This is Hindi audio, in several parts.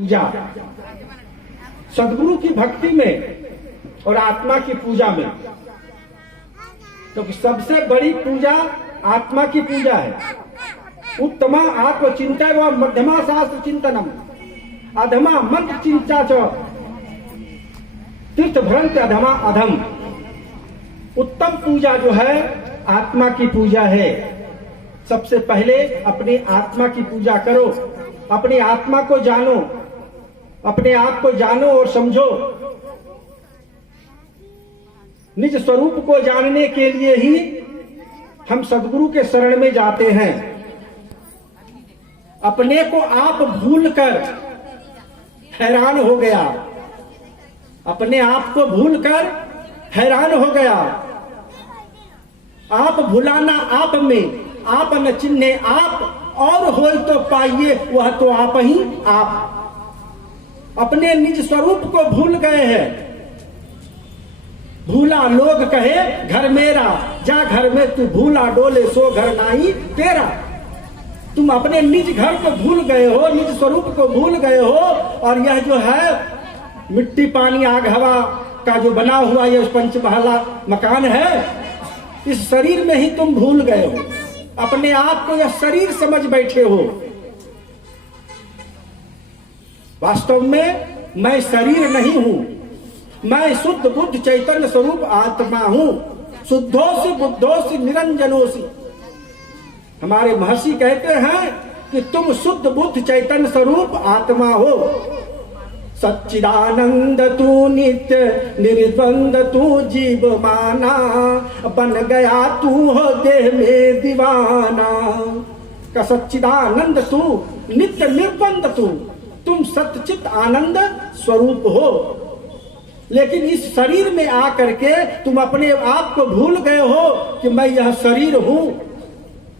पूजा, सदगुरु की भक्ति में और आत्मा की पूजा में, तो सबसे बड़ी पूजा आत्मा की पूजा है। उत्तमा आत्मचिंता व मध्यमा शास्त्र चिंतनम, अधमा मंत्र चिंता च तीर्थ भ्रंत अधमा अधम। उत्तम पूजा जो है आत्मा की पूजा है। सबसे पहले अपनी आत्मा की पूजा करो, अपनी आत्मा को जानो, अपने आप को जानो और समझो। निज स्वरूप को जानने के लिए ही हम सदगुरु के शरण में जाते हैं। अपने को आप भूलकर हैरान हो गया, अपने आप को भूलकर हैरान हो गया। आप भुलाना आप में, आप न चिन्हे आप, और हो तो पाइए वह तो आप ही आप। अपने निज स्वरूप को भूल गए हैं। भूला लोग कहे घर मेरा, जा घर में तू भूला डोले सो घर नाही तेरा। तुम अपने निज घर को भूल गए हो, निज स्वरूप को भूल गए हो, और यह जो है मिट्टी पानी आग हवा का जो बना हुआ यह पंचमहला मकान है, इस शरीर में ही तुम भूल गए हो। अपने आप को यह शरीर समझ बैठे हो। वास्तव में मैं शरीर नहीं हूं, मैं शुद्ध बुद्ध चैतन्य स्वरूप आत्मा हूं। शुद्धोसी बुद्धोसी निरंजनोसी। हमारे महर्षि कहते हैं कि तुम शुद्ध बुद्ध चैतन्य स्वरूप आत्मा हो। सच्चिदानंद तू नित्य निर्द्वंद तू जीव माना, बन गया तू हो देह में दीवाना। का सच्चिदानंद तू नित्य निर्द्वंद तू, तुम सच्चित आनंद स्वरूप हो। लेकिन इस शरीर में आकर के तुम अपने आप को भूल गए हो कि मैं यह शरीर हूं।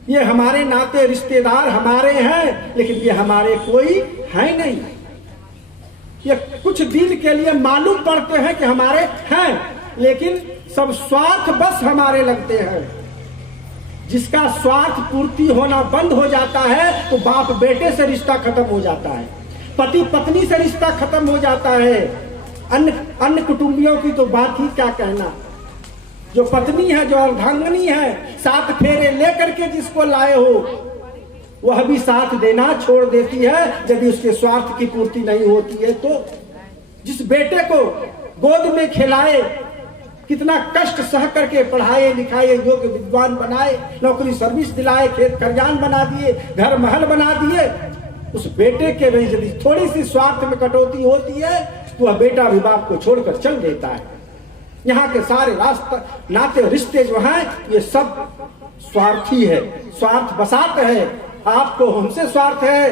ये हमारे नाते रिश्तेदार हमारे हैं, लेकिन ये हमारे कोई है नहीं। ये कुछ दिन के लिए मालूम पड़ते हैं कि हमारे हैं, लेकिन सब स्वार्थ बस हमारे लगते हैं। जिसका स्वार्थ पूर्ति होना बंद हो जाता है तो बाप बेटे से रिश्ता खत्म हो जाता है, पति पत्नी से रिश्ता खत्म हो जाता है। अन्य कुटुंबियों की तो बात ही क्या कहना। जो पत्नी है, जो अर्धांगिनी है, 7 फेरे लेकर के जिसको लाए हो, वह भी साथ देना छोड़ देती है यदि उसके स्वार्थ की पूर्ति नहीं होती है। तो जिस बेटे को गोद में खिलाए, कितना कष्ट सह करके पढ़ाए लिखाए, योग्य विद्वान बनाए, नौकरी सर्विस दिलाए, खेत खलिहान बना दिए, घर महल बना दिए, उस बेटे के भी यदि थोड़ी सी स्वार्थ में कटौती होती है तो वह बेटा भी बाप को छोड़कर चल देता है। यहाँ के सारे रास्ते नाते रिश्ते जो हैं ये सब स्वार्थी है, स्वार्थ बसाते हैं। आपको हमसे स्वार्थ है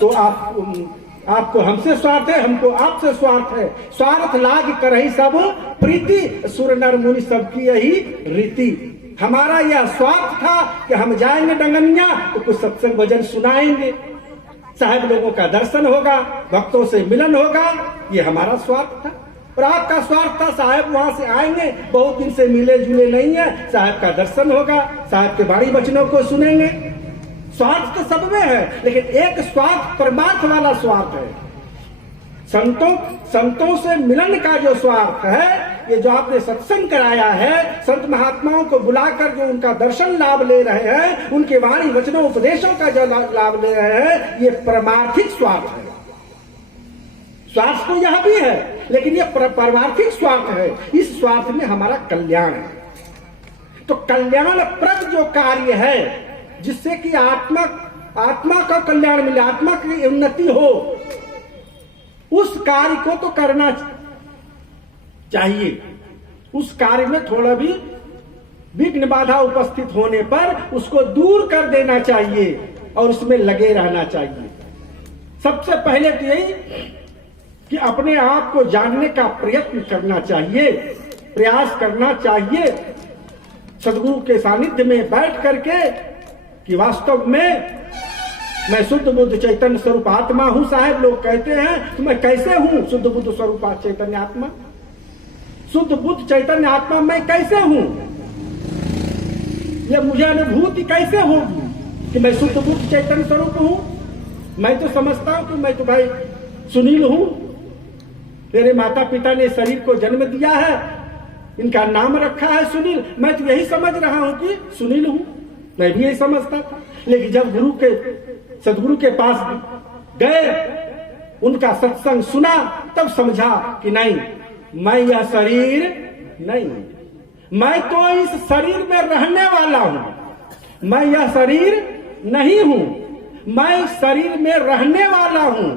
तो आपको हमसे स्वार्थ है, हमको आपसे स्वार्थ है। स्वार्थ लाग करहि सब प्रीति, सुर नर मुनि सबकी यही रीति। हमारा यह स्वार्थ था कि हम जाएंगे डंगनिया तो कुछ सत्संग भजन सुनाएंगे, साहब लोगों का दर्शन होगा, भक्तों से मिलन होगा, ये हमारा स्वार्थ था। और आपका स्वार्थ था साहब वहां से आएंगे, बहुत दिन से मिले जुले नहीं है, साहब का दर्शन होगा, साहब के बाणी वचनों को सुनेंगे। स्वार्थ तो सब में है, लेकिन एक स्वार्थ परमार्थ वाला स्वार्थ है। संतों से मिलन का जो स्वार्थ है, ये जो आपने सत्संग कराया है, संत महात्माओं को बुलाकर जो उनका दर्शन लाभ ले रहे हैं, उनके वाणी वचनों उपदेशों का जो लाभ ले रहे हैं, ये परमार्थिक स्वार्थ है। स्वार्थ तो यह भी है, लेकिन ये परमार्थिक स्वार्थ है। इस स्वार्थ में हमारा कल्याण है। तो कल्याणप्रद जो कार्य है, जिससे कि आत्मा का कल्याण मिले, आत्मा की उन्नति हो, उस कार्य को तो करना चाहिए। उस कार्य में थोड़ा भी विघ्न बाधा उपस्थित होने पर उसको दूर कर देना चाहिए और उसमें लगे रहना चाहिए। सबसे पहले तो यही कि अपने आप को जानने का प्रयत्न करना चाहिए, प्रयास करना चाहिए सदगुरु के सानिध्य में बैठ करके कि वास्तव में मैं शुद्ध बुद्ध चैतन्य स्वरूप आत्मा हूं। साहब लोग कहते हैं कि मैं कैसे हूं शुद्ध बुद्ध स्वरूप चैतन्य आत्मा, शुद्ध बुद्ध चैतन्य आत्मा मैं कैसे हूं, यह मुझे अनुभूति कैसे होगी कि मैं शुद्ध बुद्ध चैतन्य स्वरूप हूं। मैं तो समझता हूं कि मैं तो भाई सुनील हूं। मेरे माता पिता ने शरीर को जन्म दिया है, इनका नाम रखा है सुनील। मैं तो यही समझ रहा हूं कि सुनील हूं, मैं भी यही समझता था। लेकिन जब सदगुरु के पास गए, उनका सत्संग सुना, तब समझा कि नहीं, मैं यह शरीर नहीं, मैं तो इस शरीर में रहने वाला हूं। मैं यह शरीर नहीं हूं, मैं शरीर में रहने वाला हूं।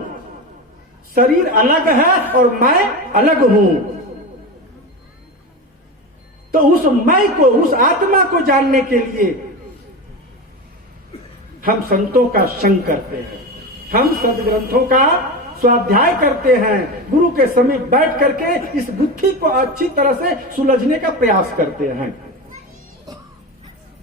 शरीर अलग है और मैं अलग हूं। तो उस मैं को, उस आत्मा को जानने के लिए हम संतों का संग करते हैं, हम सदग्रंथों का स्वाध्याय करते हैं, गुरु के समीप बैठ करके इस गुत्थी को अच्छी तरह से सुलझने का प्रयास करते हैं।